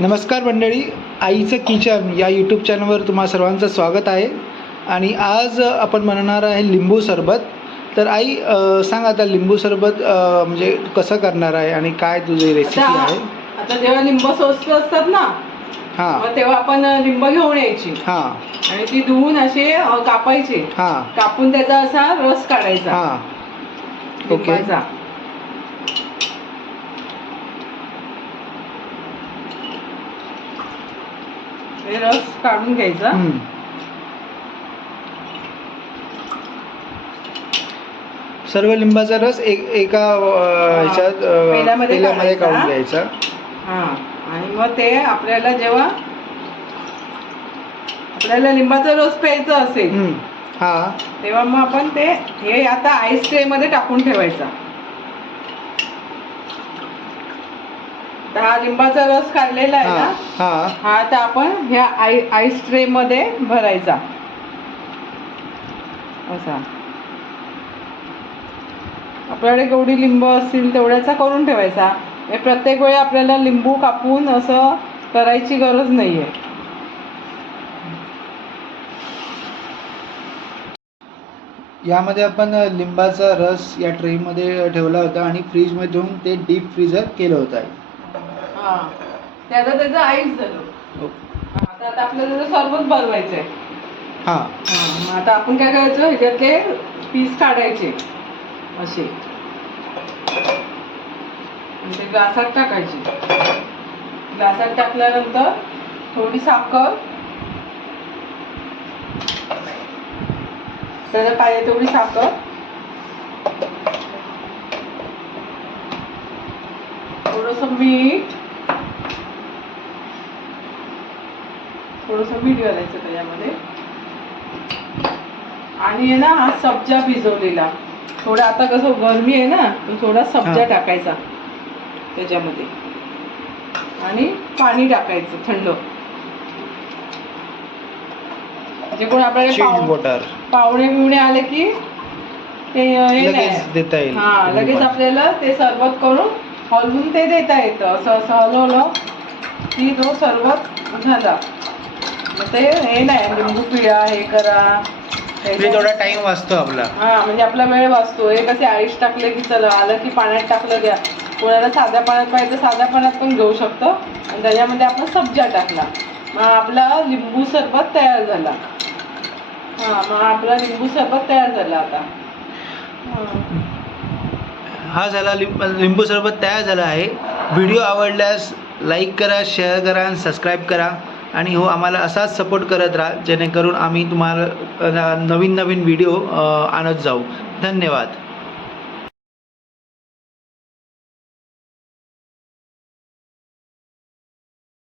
नमस्कार मंडळी, आईचं किचन या यूट्यूब चॅनलवर तुम्हा सर्वांचं स्वागत आहे. आणि आज आपण बनवणार आहे लिंबू सरबत. तर आई सांग आता लिंबू सरबत म्हणजे कसं करणार आहे आणि काय तुझी रेसिपी आहे. आता जेव्हा लिंबू स्वस्त असतात ना, हां, तेव्हा आपण लिंबू घेऊन यायची हां आणि ती धुवून असे कापायचे. हां कापून त्याचा असा रस काढायचा. हां ओके. लिंबाचा हे रस काढून घ्यायचा. सर्व लिंबाचा रस एका ह्याच्यात पेल्यामध्ये काढून घ्यायचा. हां, आणि मग ते आपल्याला जेव्हा आपल्याला लिंबाचा रस प्यायचा असेल हां, तेव्हा मग आपण ते हे आता आईस ट्रे मध्ये टाकून ठेवायचा. हा लिंबाचा रस काढलेला आहे ना, हा आता आपण ह्या आईस ट्रे मध्ये भरायचा असा. आपल्याकडे केवढी लिंबू असतील तेवढ्याचा करून ठेवायचा. प्रत्येक वेळी आपल्याला लिंबू कापून असं करायची गरज नाहीये. यामध्ये आपण लिंबाचा रस या ट्रेमध्ये ठेवला होता आणि फ्रीजमध्ये ठेवून ते डीप फ्रीजर केलं होतं आहे. हां, त्याचं त्याचं आईस झालं. आता आपल्याला सरबत बनवायचंय. हां, मग आता आपण काय करायचं, ह्याच्यातले पीस काढायचे असे आणि ते ग्लासात टाकायचे. ग्लासात टाकल्यानंतर थोडी साखर, त्याला पाहिजे तेवढी साखर, थोडंसं मीठ घालायचं त्याच्यामध्ये. आणि आहे ना हा सब्जा भिजवलेला थोडा, आता कसं गरमी आहे ना, थोडा सब्जा टाकायचा त्याच्यामध्ये आणि पाणी टाकायचं थंड. म्हणजे कोण आपल्याला पाहुणे बिवणे आले की ते लगेच देता येईल. हा, लगेच आपल्याला ते सरबत करून हलवून ते देता येतं. असं असं हलवलं की तो सरबत झाला. मग ते हे नाही लिंबू पिळा हे करा, थोडा टाइम वाचतो आपला. हा, म्हणजे आपला वेळ वाचतो. हे कसे आईस टाकले की चला, आलं की पाण्यात टाकलं घ्या. कोणाला साध्या पाण्यात पाहिजे साध्या पाण्यात पण घेऊ शकतो. आणि त्याच्यामध्ये आपण सब्जा टाकला, मग आपला लिंबू सरबत तयार झाला. मग आपला लिंबू सरबत तयार झाला. आता हा झाला लिंबू सरबत तयार झाला आहे. व्हिडिओ आवडल्यास लाईक करा, शेअर करा आणि सबस्क्राईब करा. आणि हो, आम्हाला असाच सपोर्ट करत राहा जेणेकरून आम्ही तुम्हाला नवीन व्हिडिओ आणत जाऊ. धन्यवाद.